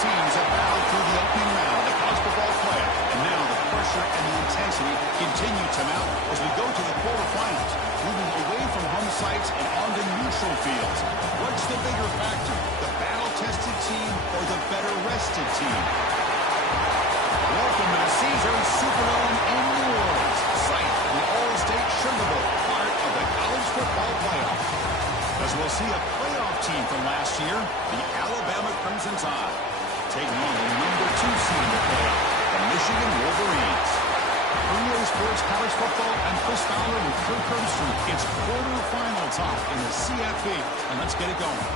teams have battled through the opening round of the college football playoff, and now the pressure and the intensity continue to mount as we go to the quarterfinals, moving away from home sites and onto neutral fields. What's the bigger factor, the battle-tested team or the better-rested team? Welcome to the Caesars Superdome in New Orleans, site of the All-State Sugar Bowl, part of the college football playoff. As we'll see a playoff team from last year, the Alabama Crimson Tide, taking on the number 2 seed in the playoff, the Michigan Wolverines. Premier Sports College Football, and Chris Fowler with Kirk Herbstreit. It's quarterfinal talk in the CFP, and let's get it going.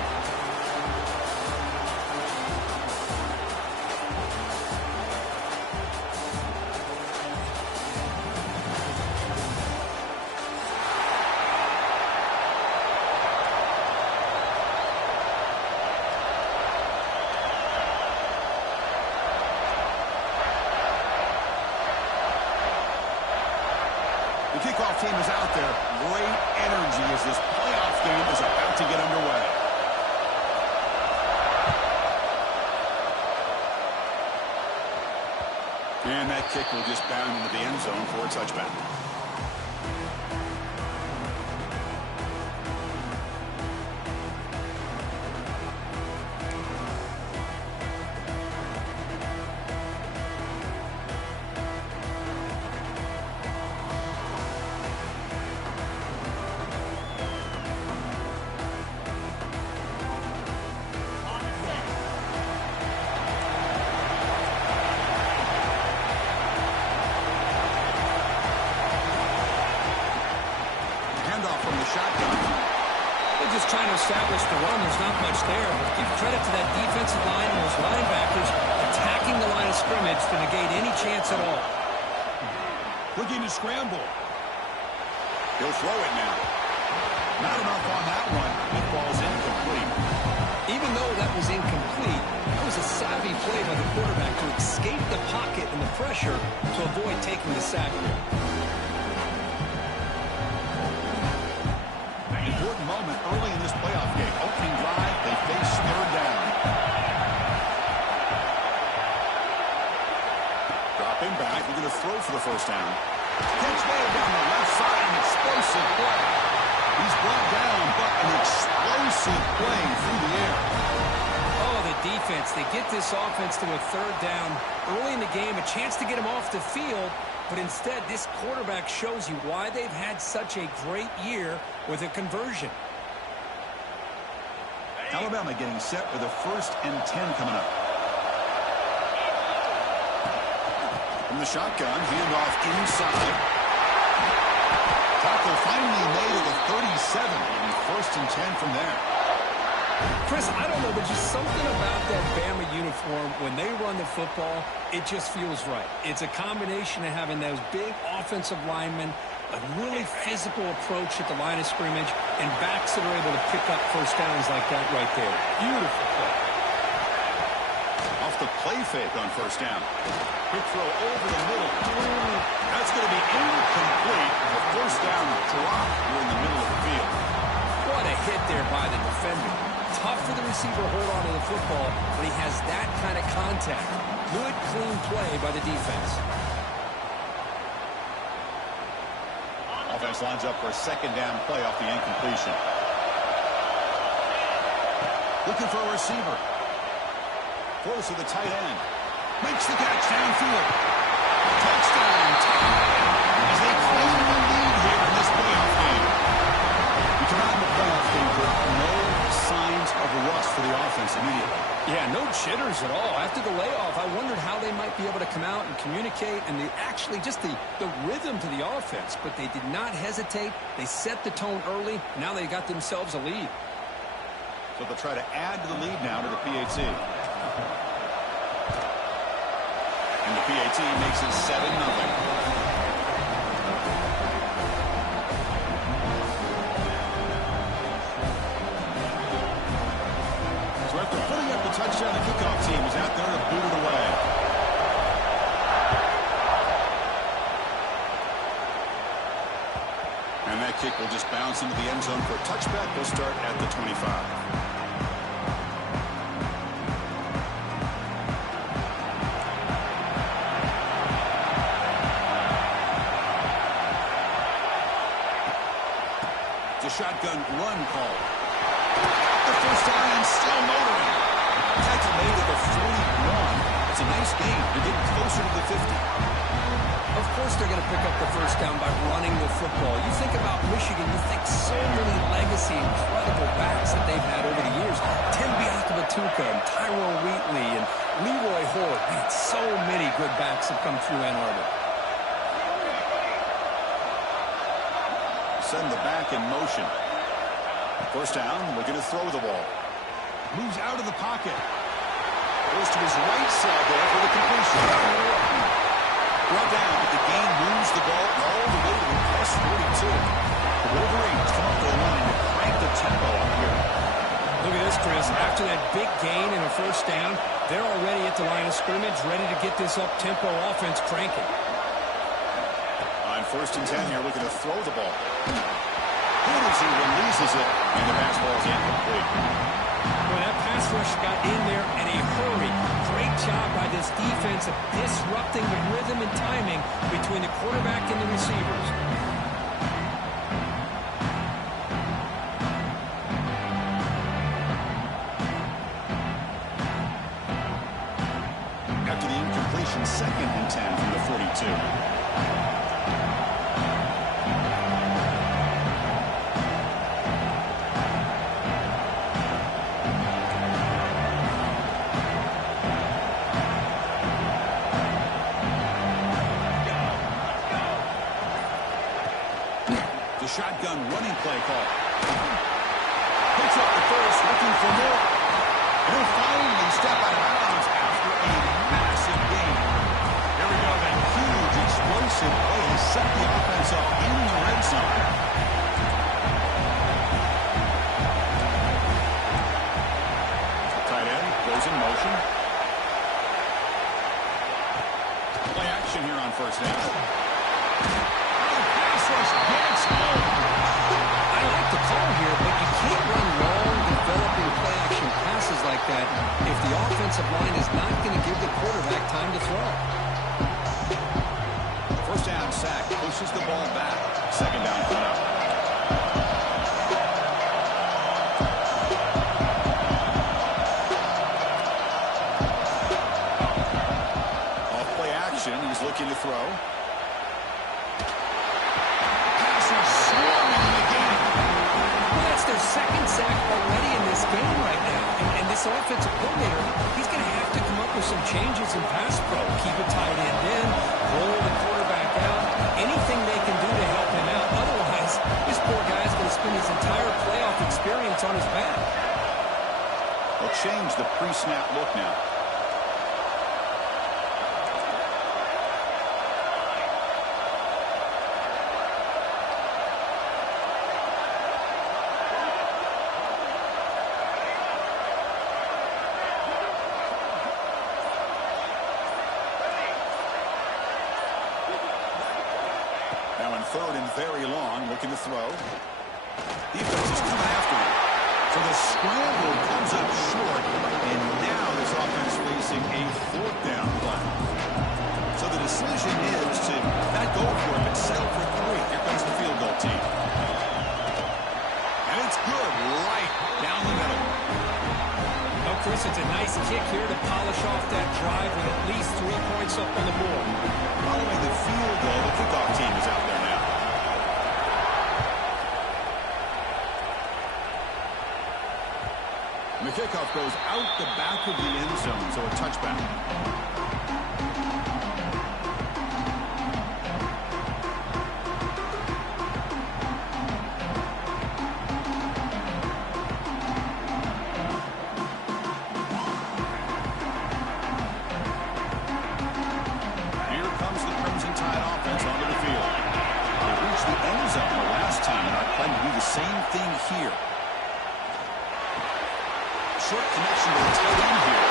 The kickoff team is out there. Great energy as this playoff game is about to get underway. And that kick will just bound into the end zone for a touchback. They're just trying to establish the run. There's not much there. But give credit to that defensive line and those linebackers attacking the line of scrimmage to negate any chance at all. Looking to scramble. He'll throw it now. Not enough on that one. It falls incomplete. Even though that was incomplete, that was a savvy play by the quarterback to escape the pocket and the pressure to avoid taking the sack there. Important moment early in this playoff game. Opening drive, they face third down. Dropping back, looking to throw for the first down. Catch made down the left side, an explosive play. He's brought down, but an explosive play through the air. Oh, the defense. They get this offense to a third down early in the game, a chance to get him off the field. But instead, this quarterback shows you why they've had such a great year with a conversion. Alabama getting set with a 1st and 10 coming up. From the shotgun, handoff inside. Tackle finally made at the 37. And 1st and 10 from there. Chris, I don't know, but just something about that Bama uniform, when they run the football, it just feels right. It's a combination of having those big offensive linemen, a really physical approach at the line of scrimmage, and backs that are able to pick up first downs like that right there. Beautiful play. Off the play fake on 1st down. Quick throw over the middle. That's going to be incomplete. The 1st down drop here in the middle of the field. What a hit there by the defender. Tough for the receiver to hold on to the football, but he has that kind of contact. Good, clean play by the defense. Offense lines up for a 2nd down play off the incompletion. Looking for a receiver. Throws to the tight end. Makes the catch downfield. Touchdown time as they claim the lead here in this playoff game. We come out in the playoff game with no signs of rust for the offense immediately. Yeah, no jitters at all. After the layoff, I wondered how they might be able to come out and communicate, and actually just the rhythm to the offense. But they did not hesitate. They set the tone early. Now they got themselves a lead. So they'll try to add to the lead now to the PAT. And the PAT makes it 7-0. Touchdown, the kickoff team is out there to boot it away. And that kick will just bounce into the end zone for a touchback. They'll start at the 25. a shotgun run call. The first down and still motoring. Tackle made at the 41. It's a nice gain. They're getting closer to the 50. Of course they're going to pick up the first down by running the football. You think about Michigan, you think so many legacy, incredible backs that they've had over the years. Tim Biakabatuka and Tyrone Wheatley and Leroy Horde. Man, so many good backs have come through Ann Arbor. Send the back in motion. First down, looking to throw the ball. Moves out of the pocket. Goes to his right side there for the completion. Brought down, but the gain moves the ball all the way to the plus 42. The Wolverines come up the line to crank the tempo up here. Look at this, Chris. After that big gain and a first down, they're already at the line of scrimmage, ready to get this up-tempo offense cranking. On 1st and 10 here, looking to throw the ball. Good as he releases it, and the pass ball is incomplete. Well, that pass rush got in there in a hurry. Great job by this defense of disrupting the rhythm and timing between the quarterback and the receivers. After the incompletion, 2nd and 10 from the 42. Shotgun running play call. Picks up the first, looking for more. And he'll finally step out of bounds after a massive gain. Here we go, that huge explosive play has set the offense up in the red zone. Tight end goes in motion. Play action here on first down. I like the call here, but you can't run long, developing play-action passes like that if the offensive line is not going to give the quarterback time to throw. First down sack, pushes the ball back. 2nd down coming up. Off play action, he's looking to throw. Their 2nd sack already in this game right now. And this offensive coordinator, he's going to have to come up with some changes in pass pro. Keep a tight end in, roll the quarterback out, anything they can do to help him out. Otherwise, this poor guy's going to spend his entire playoff experience on his back. They'll change the pre-snap look now. Now in 3rd and very long, looking to throw. Defense is coming after him. So the scramble comes up short, and now this offense facing a 4th down play. So the decision is to not go for it, but settle for 3. Here comes the field goal team. And it's good right down the middle. Well, Chris, it's a nice kick here to polish off that drive with at least 3 points up on the board. Following the field goal, the kickoff team is out there now. And the kickoff goes out the back of the end zone, so a touchback. Same thing here. Short connection to the tight end here.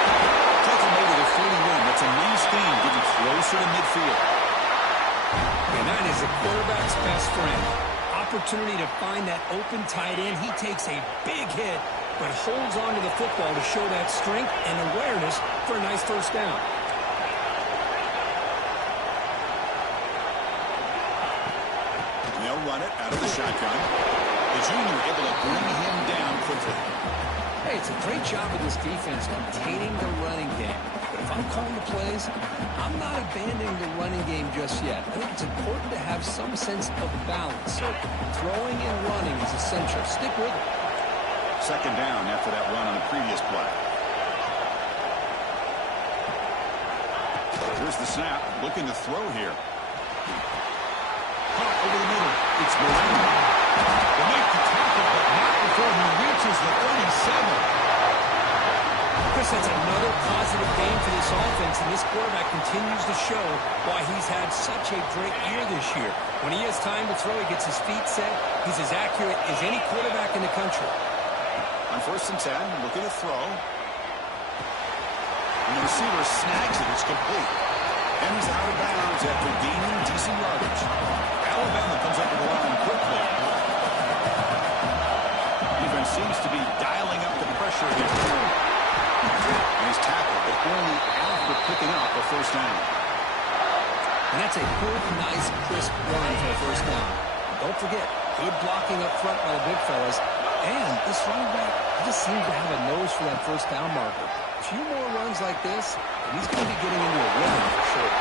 Taken away to the 41. That's a nice gain, getting closer to midfield. And that is a quarterback's best friend. Opportunity to find that open tight end. He takes a big hit, but holds on to the football to show that strength and awareness for a nice first down. And they'll run it out of the shotgun. The junior able to bring him down quickly. Hey, it's a great job of this defense containing the running game. But if I'm calling the plays, I'm not abandoning the running game just yet. I think it's important to have some sense of balance. So throwing and running is essential. Stick with it. Second down after that run on the previous play. Here's the snap. Looking to throw here. Caught over the middle. It's Moreno. They make the tackle, but not before he reaches the 37. Chris, that's another positive game for this offense, and this quarterback continues to show why he's had such a great year this year. When he has time to throw, he gets his feet set. He's as accurate as any quarterback in the country. On 1st and 10, looking to throw. And the receiver snags it. It's complete. And he's out of bounds after gaining decent yardage. Alabama comes up with the line quickly. Defense seems to be dialing up the pressure here. And he's tackled, but only after picking up a first down. And that's a good, nice, crisp run for a first down. Don't forget, good blocking up front by the big fellas. And this running back just seems to have a nose for that first down marker. A few more runs like this, and he's going to be getting into a rhythm for sure.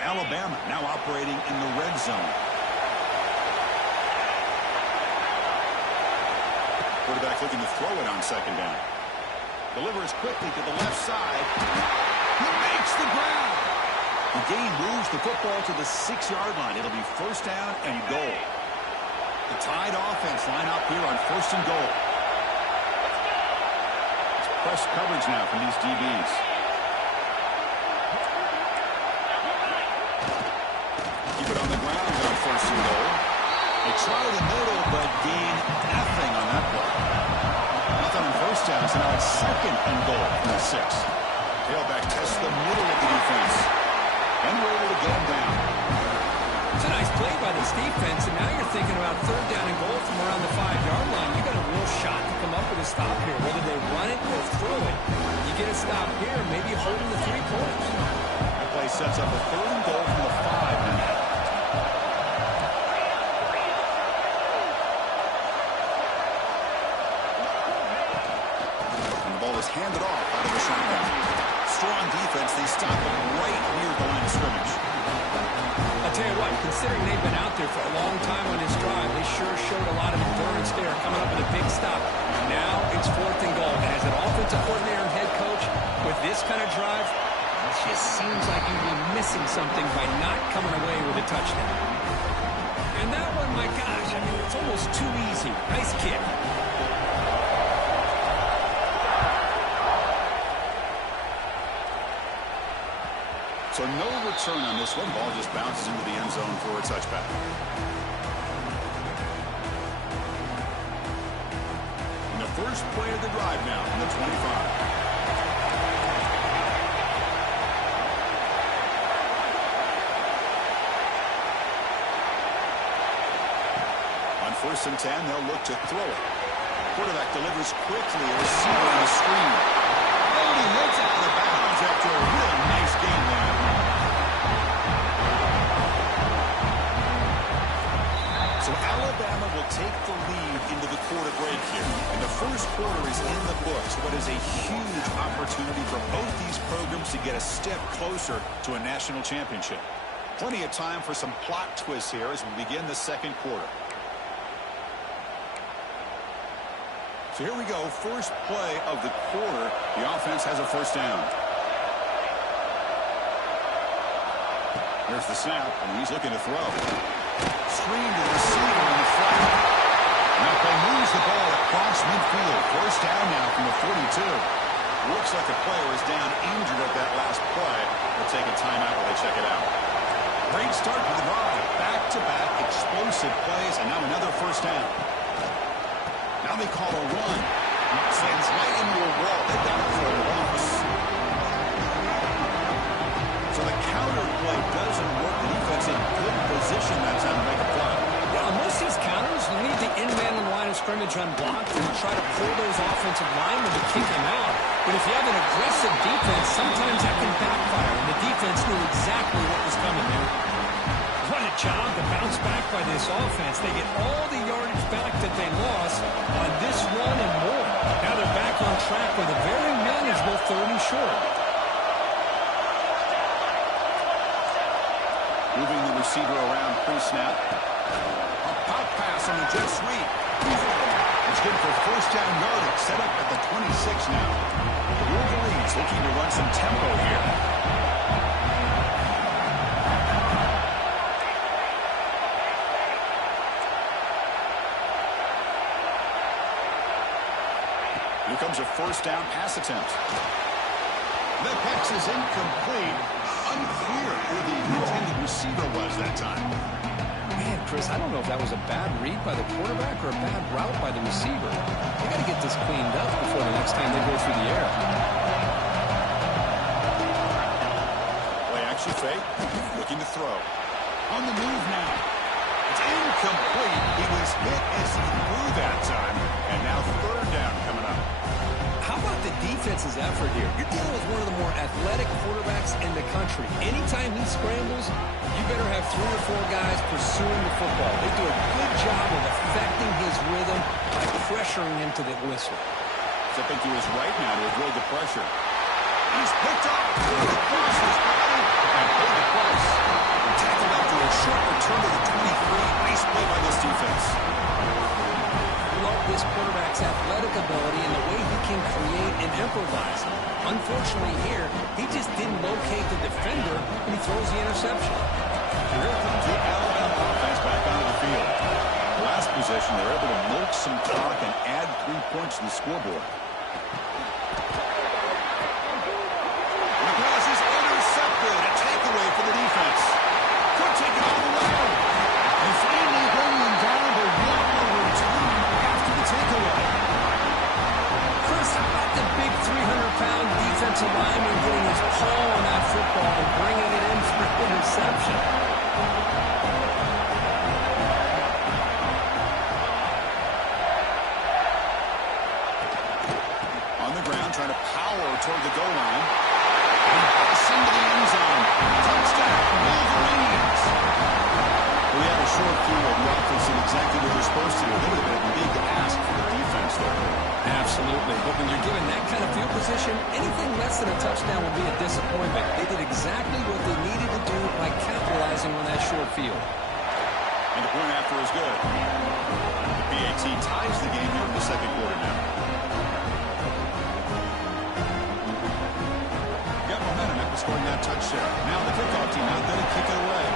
Alabama now operating in the red zone. Quarterback looking to throw it on second down. Delivers quickly to the left side. He makes the ground. The gain moves the football to the 6-yard line. It'll be first down and goal. The Tide offense line up here on 1st and goal. It's press coverage now from these DBs. Keep it on the ground on 1st and goal. They try the middle, but gain nothing on that play. Nothing on first down, so now it's 2nd and goal from the 6. Tailback tests the middle of the defense. And we're able to get him down. It's a nice play by this defense, and now you're thinking about 3rd down and goal from around the 5-yard line. You got a real shot to come up with a stop here, whether they run it or throw it. You get a stop here, maybe holding the 3 points. That play sets up a 3rd and goal from the 5 now. Handed off out of the shotgun. Strong defense. They stop him right near the line of scrimmage. I'll tell you what, considering they've been out there for a long time on this drive, they sure showed a lot of endurance there, coming up with a big stop. Now it's 4th and goal. And as an offensive coordinator and head coach, with this kind of drive, it just seems like you'd be missing something by not coming away with a touchdown. And that one, my gosh, I mean, it's almost too easy. Nice kick. So no return on this one. Ball just bounces into the end zone for a touchback. And the first play of the drive now on the 25. On 1st and 10, they'll look to throw it. Quarterback delivers quickly. A receiver on the screen. And he hits out of bounds after a really nice game there. So Alabama will take the lead into the quarter break here. And the first quarter is in the books. What is a huge opportunity for both these programs to get a step closer to a national championship. Plenty of time for some plot twists here as we begin the second quarter. So here we go. First play of the quarter. The offense has a first down. Here's the snap, and he's looking to throw. Screen to the receiver in the flat. Now they moves the ball across midfield. First down now from the 42. Looks like the player is down injured at that last play. We'll take a timeout while they check it out. Great start to the drive. Back-to-back explosive plays, and now another first down. Now they call a run. Sends right into a wall. They got it for a loss. So the counter play doesn't work. The defense in good position that time to make a play. Yeah, on most of these counters, you need the in-man on the line of scrimmage unblocked and try to pull those offensive linemen to kick him out. But if you have an aggressive defense, sometimes that can backfire, and the defense knew exactly what was coming there. What a job to bounce back by this offense. They get all the yardage back that they lost on this run and more. Now they're back on track with a very manageable 3rd and short. Moving the receiver around pre-snap. A pop pass on the jet sweep. It's good for first down yardage. Set up at the 26 now. The Wolverines looking to run some tempo here. Here comes a first down pass attempt. The pass is incomplete. Unclear who the intended receiver was that time. Man, Chris, I don't know if that was a bad read by the quarterback or a bad route by the receiver. They got to get this cleaned up before the next time they go through the air. Play action fake. Looking to throw. On the move now. It's incomplete. He was hit as he threw that time. And now 3rd down coming up. How about the defense's effort here? You're dealing with one of the more athletic quarterbacks in the country. Anytime he scrambles, you better have 3 or 4 guys pursuing the football. They do a good job of affecting his rhythm by pressuring him to the whistle. Stepping to his right now to avoid the pressure. He's picked up. Across his body and paid the price. Tackled after a short return to the 23. Nice play by this defense. Love this quarterback's athletic ability and the way he can create and improvise. Unfortunately here, he just didn't locate the defender when he throws the interception. Here comes the Alabama offense back onto the field. Last possession, they're able to milk some clock and add 3 points to the scoreboard. The pass is intercepted. A takeaway for the defense. Could take it all the way. And finally bringing him down to 1 overtime after the takeaway. Chris, how about the big 300-pound defensive lineman getting his paw on that football and bringing it in for interception? On the ground, trying to power toward the goal line. And busts into the end zone. Touchdown, Wolverines. We had a short field. The offense did exactly what they're supposed to do. That would have been a big ask for the defense there. Absolutely. But when you're given that kind of field position, anything less than a touchdown will be a disappointment. They did exactly what they needed to do by capitalizing on that short field. And the point after is good. The BAT ties the game here in the 2nd quarter now. Got momentum after scoring that touchdown. Now the kickoff team out there to kick it away.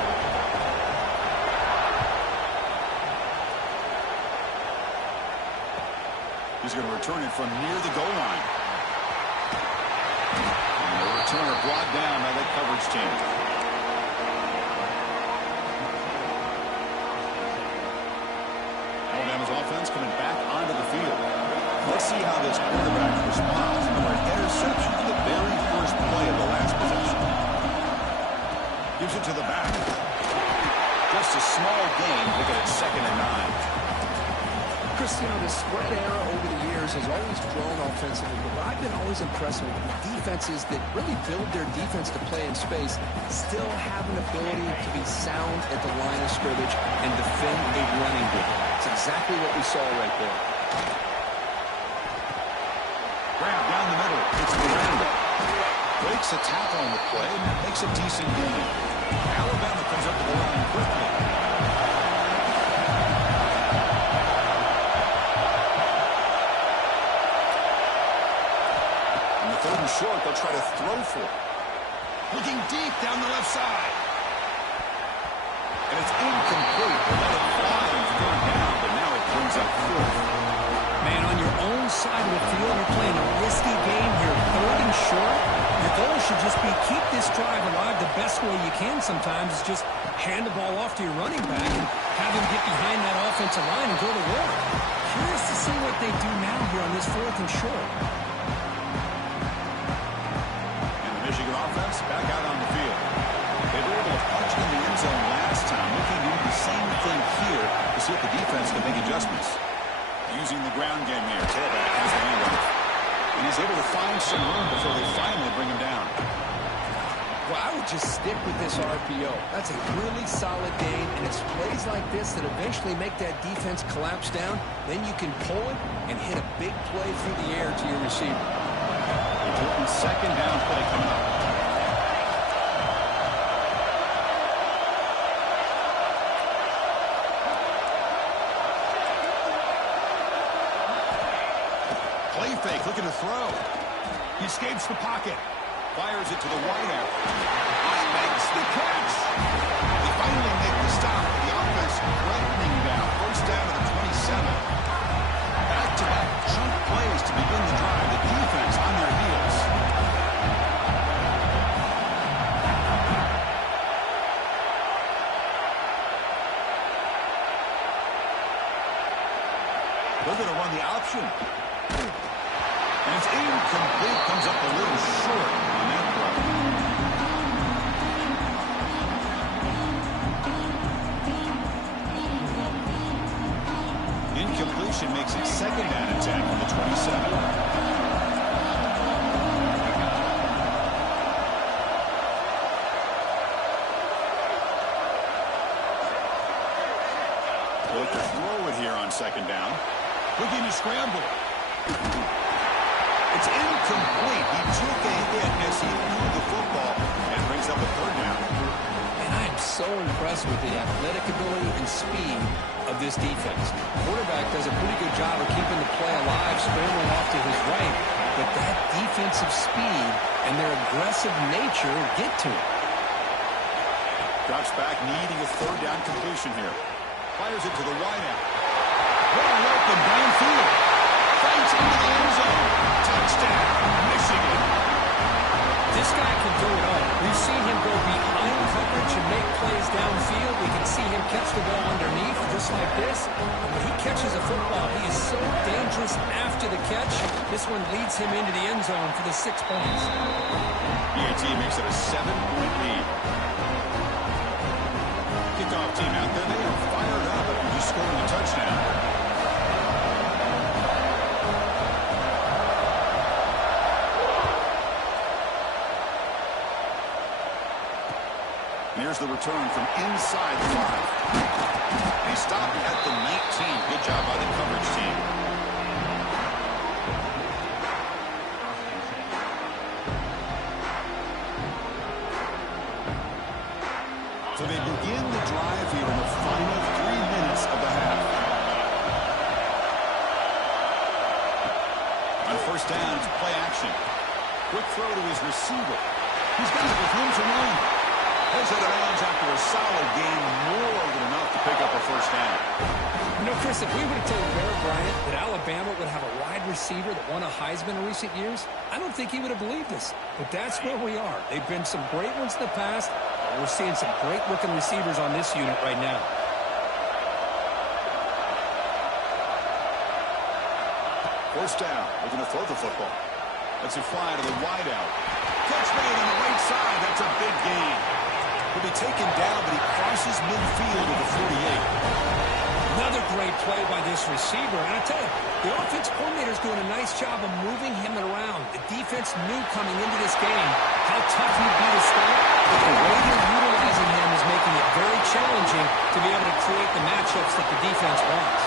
He's going to return it from near the goal line. And the returner brought down by the coverage team. Alabama's offense coming back onto the field. Let's see how this quarterback responds to an interception on the very first play of the last possession. Gives it to the back. Just a small gain. Look at it, 2nd and 9. Cristiano, the spread era over the years has always grown offensively, but I've been always impressed with defenses that really build their defense to play in space, still have an ability to be sound at the line of scrimmage and defend a running game. It's exactly what we saw right there. Grab down the middle. It's Miranda. Breaks a tackle on the play and makes a decent gain. Alabama comes up to the line quickly. Third and short, they'll try to throw for it. Looking deep down the left side. And it's incomplete. They let it fly on 3rd down, but now it brings up 4th. Man, on your own side of the field, you're playing a risky game here. 3rd and short. Your goal should just be keep this drive alive the best way you can sometimes is just hand the ball off to your running back and have him get behind that offensive line and go to work. Curious to see what they do now here on this 4th and short. Michigan offense back out on the field. They were able to punch it in the end zone last time. Looking to do the same thing here to see if the defense can make adjustments. using the ground game here. Tailback has the handoff. And he's able to find some room before they finally bring him down. Well, I would just stick with this RPO. That's a really solid gain, and it's plays like this that eventually make that defense collapse down. Then you can pull it and hit a big play through the air to your receiver. Important second down play coming up. Play fake, looking to throw. He escapes the pocket. Fires it to the wideout. He makes the catch. They finally make the stop. The offense threatening down. First down to the 27. Back-to-back chunk plays to begin the drive. The defense on their heels. They're going to run the option. And it's incomplete. Comes up a little short on that throw. Incompletion makes it second down and 10 from the 27. Look to throw it here on second down. Looking to scramble. It's incomplete. He took a hit as he threw the football and brings up a third down. And I am so impressed with the athletic ability and speed of this defense. The quarterback does a pretty good job of keeping the play alive, scrambling off to his right. But that defensive speed and their aggressive nature get to him. Drops back, needing a third down completion here. Fires it to the wideout. Wide open downfield. Fights into the end zone. Touchdown, Michigan. This guy can do it all. We've seen him go behind coverage and make plays downfield. We can see him catch the ball underneath, just like this. When he catches a football, he is so dangerous after the catch. This one leads him into the end zone for the 6 points. EAT makes it a 7-point lead. Kickoff team out there. They are fired up after just scoring a touchdown. Here's the return from inside the 5. They stop at the 19. Good job by the coverage team. So they begin the drive here in the final 3 minutes of the half. On first down, it's play action. Quick throw to his receiver. He's got it with room to run. Heads out of bounds after a solid game, more than enough to pick up a first down. You know, Chris, if we would have told Bear Bryant that Alabama would have a wide receiver that won a Heisman in recent years, I don't think he would have believed us. But that's where we are. They've been some great ones in the past. We're seeing some great-looking receivers on this unit right now. First down, looking to throw the football. Let's it fly to the wideout. Catch made on the right side. That's a big gain. He'll be taken down, but he crosses midfield to the 48. Another great play by this receiver. And I tell you, the offense coordinator's doing a nice job of moving him around. The defense knew coming into this game how tough he'd be to stop. But the way they're utilizing him is making it very challenging to be able to create the matchups that the defense wants.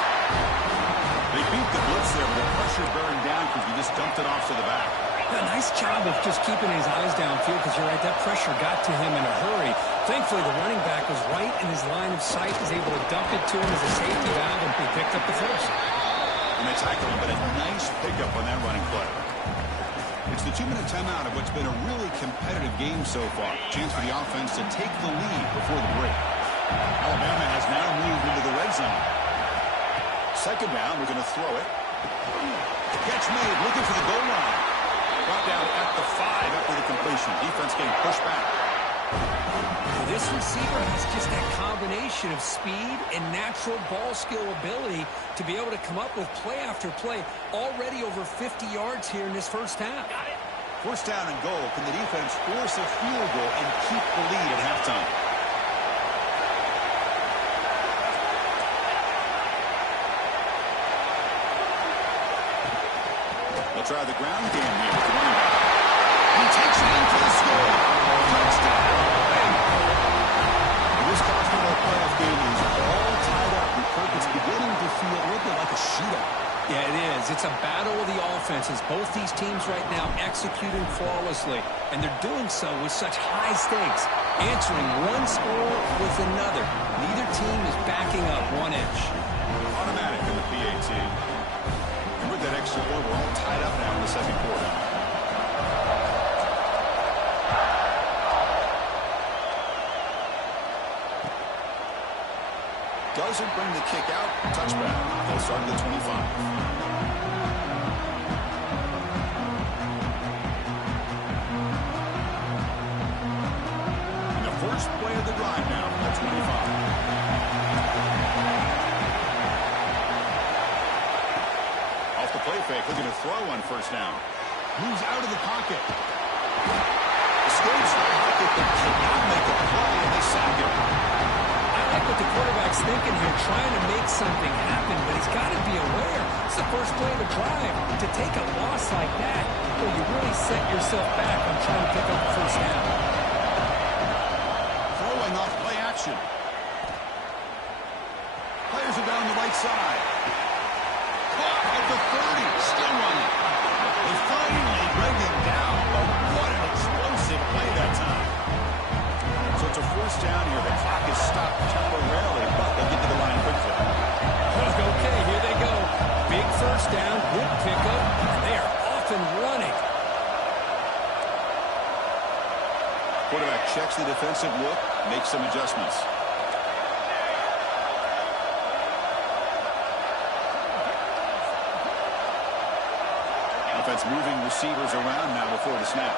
They beat the blitz there with the pressure bearing down because he just dumped it off to the back. A nice job of just keeping his eyes downfield because you're right, that pressure got to him in a hurry. Thankfully, the running back was right in his line of sight, was able to dump it to him as a safety valve, and he picked up the first. And they tackle him, but a nice pickup on that running play. It's the 2-minute timeout of what's been a really competitive game so far. Chance for the offense to take the lead before the break. Alabama has now moved into the red zone. Second down, we're going to throw it. Catch made, looking for the goal line. Brought down at the 5 after the completion. Defense getting pushed back. This receiver has just that combination of speed and natural ball skill ability to be able to come up with play after play. Already over 50 yards here in this first half. First down and goal. Can the defense force a field goal and keep the lead at halftime? They'll try the ground game here with the running back. He takes it in for the score. Touchdown, Alabama. This college football playoff game is all tied up. It's beginning to feel a little bit like a shootout. Yeah, it is. It's a battle of the offenses. Both these teams right now executing flawlessly, and they're doing so with such high stakes, answering one score with another. Neither team is backing up one inch. Automatic in the PAT. And with that extra point, we're all tied up now in the second quarter. Doesn't bring the kick out. Touchback. They'll start at the 25. And the first play of the drive now at 25. Off the play fake, looking to throw on first down. Moves out of the pocket. Escapes the pocket, but cannot make a play, and they sack him. I like what the quarterback's thinking here, trying to make something happen, but he's got to be aware. It's the first play of the drive. To take a loss like that, well, you really set yourself back on trying to pick up the first down. Throwing off play action. Players are down the right side. Caught at the 30, still running. They finally bring him down, but what an explosive play that time. So it's a first down here. The clock is stopped temporarily, but they'll get to the line quickly. Okay, here they go. Big first down, good pickup, and they are off and running. Quarterback checks the defensive look, makes some adjustments. Offense moving receivers around now before the snap.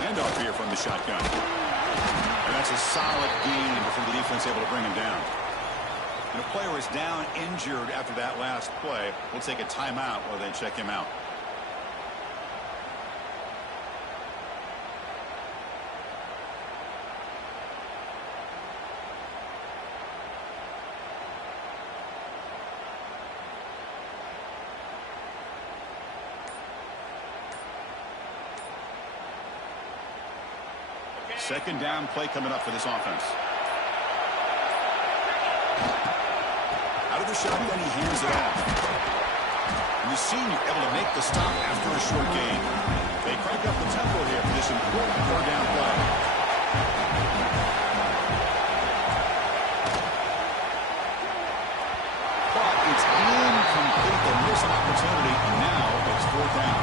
Handoff here from the shotgun. And that's a solid gain before the defense able to bring him down. And a player is down injured after that last play. We'll take a timeout while they check him out. Second down play coming up for this offense. Out of the shotgun, he hands it off. And the senior able to make the stop after a short gain. They crank up the tempo here for this important third down play. But it's incomplete. They miss an opportunity. Now it's fourth down.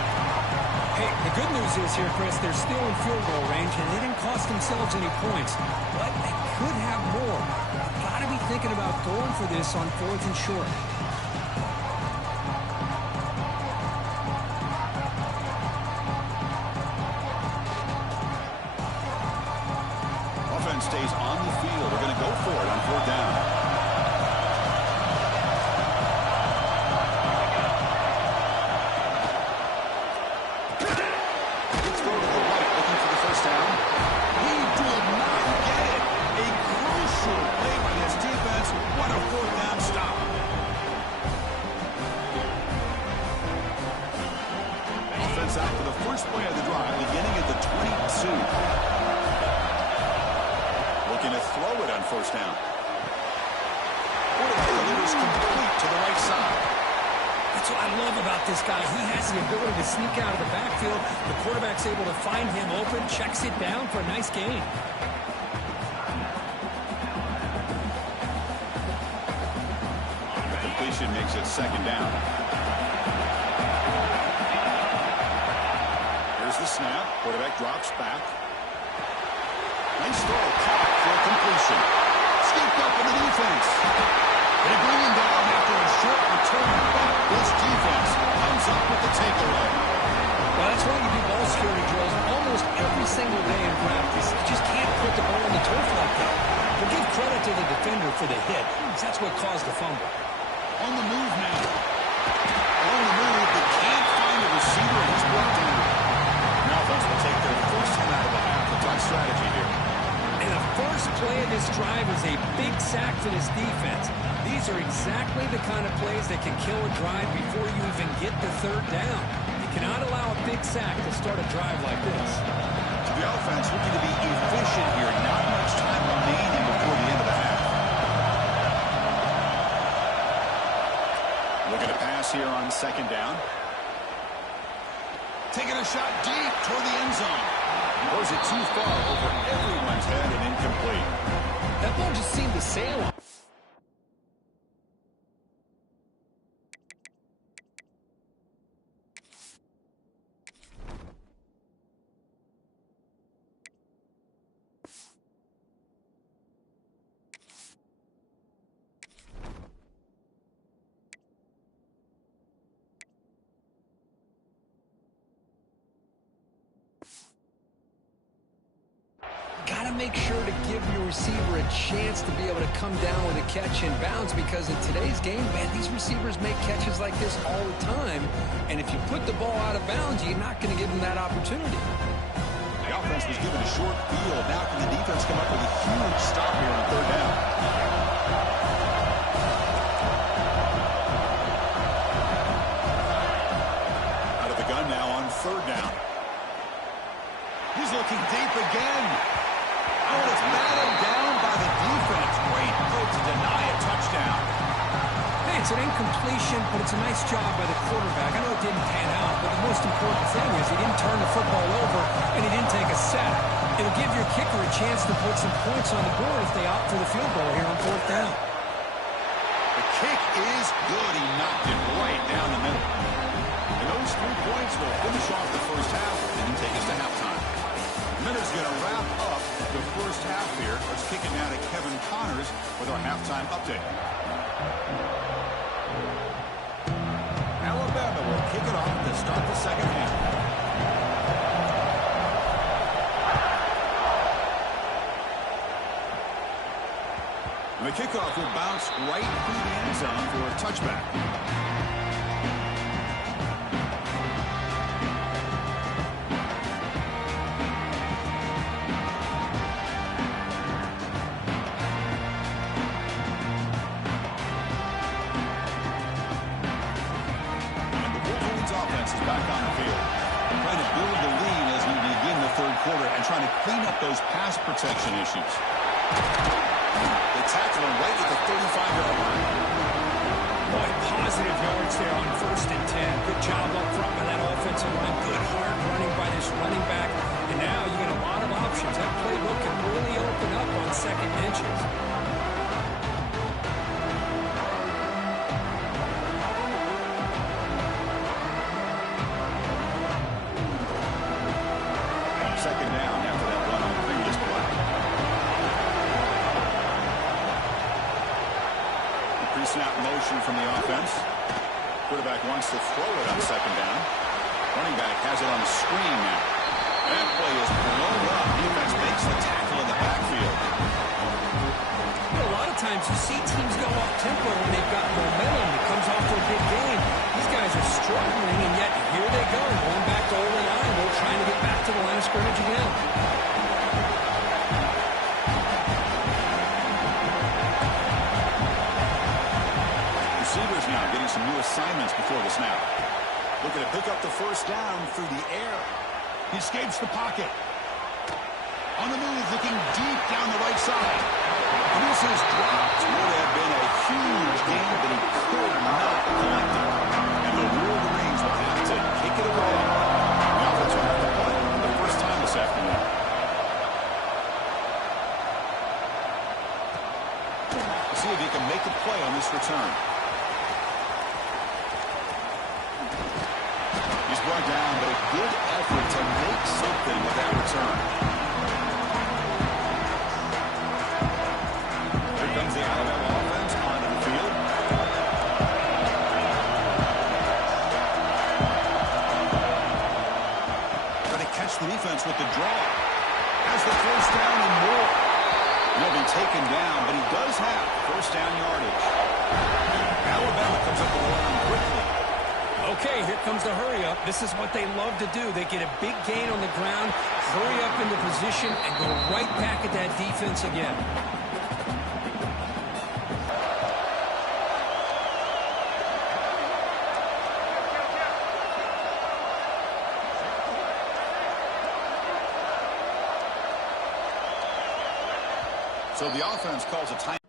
Hey, the good news is here, Chris, they're still in field goal range, and they didn't cost themselves any points. But they could have more. Got to be thinking about going for this on fourth and short. Offense stays on the field. They're going to go for it on fourth down. Out for the first play of the drive, beginning at the 22. Looking to throw it on first down. Quarterback delivers complete to the right side. That's what I love about this guy. He has the ability to sneak out of the backfield. The quarterback's able to find him open, checks it down for a nice gain. Completion makes it second down. The snap, quarterback drops back. Nice throw, caught for a completion. Scooped up in the defense. They bring him down after a short return, but this defense comes up with the takeaway. Well, that's why you do ball security drills almost every single day in practice. You just can't put the ball on the turf like that. But give credit to the defender for the hit. That's what caused the fumble. On the move now. On the move, but can't find a receiver, and he's brought down. Offense will take their first time out of the half. The top strategy here. And the first first play of this drive is a big sack for this defense. These are exactly the kind of plays that can kill a drive before you even get the third down. You cannot allow a big sack to start a drive like this. The offense looking to be efficient here. Not much time remaining before the end of the half. Looking to pass here on second down. Taking a shot deep toward the end zone. Throws it too far over everyone's head and incomplete. That ball just seemed to sail on. Got to make sure to give your receiver a chance to be able to come down with a catch in bounds, because in today's game, man, these receivers make catches like this all the time. And if you put the ball out of bounds, you're not going to give them that opportunity. The offense was given a short field. Now can the defense come up with a huge stop here on third down? Out of the gun now on third down. He's looking deep again. Oh, it's battled down by the defense. Great throw to deny a touchdown. Hey, it's an incompletion, but it's a nice job by the quarterback. I know it didn't pan out, but the most important thing is he didn't turn the football over and he didn't take a sack. It'll give your kicker a chance to put some points on the board if they opt for the field goal here on fourth down. The kick is good. He knocked it right down the middle. And those 3 points will finish off the first half and take us to halftime. Miller's going to wrap up the first half here. Let's kick it now to Kevin Connors with our halftime update. Alabama will kick it off to start the second half. And the kickoff will bounce right through the end zone for a touchback. Back on the field. Trying to build the lead as we begin the third quarter and trying to clean up those pass protection issues. They tackle him right at the 35-yard line. Boy, positive yards there on 1st and 10. Good job up front by that offensive line. Good hard running by this running back. And now you get a lot of options. That playbook can really open up on second inches. Second down after that run on the previous play. The pre-snap motion from the offense. Quarterback wants to throw it on second down. Running back has it on the screen now. That play is blown up. Defense makes the tackle in the backfield. A lot of times you see teams go off tempo when they've got momentum. It comes off to a big game. These guys are struggling, and yet here they go, going back to old line. They're trying to get back to the line of scrimmage again. Receivers now getting some new assignments before the snap. Looking to pick up the first down through the air. He escapes the pocket. On the move, looking deep down the right side. And this is dropped. Would have been a huge gain, but he could not collect it. And the Wolverines will have to kick it away. The offense will have to play for the first time this afternoon. Let's see if he can make a play on this return. He's brought down, but a good effort to make something with that return. Here comes the Alabama offense onto the field. Trying to catch the defense with the draw. Has the first down and more. He'll be taken down, but he does have first down yardage. Alabama comes up the line quickly. Okay, here comes the hurry up. This is what they love to do. They get a big gain on the ground, hurry up into position, and go right back at that defense again. So the offense calls a time.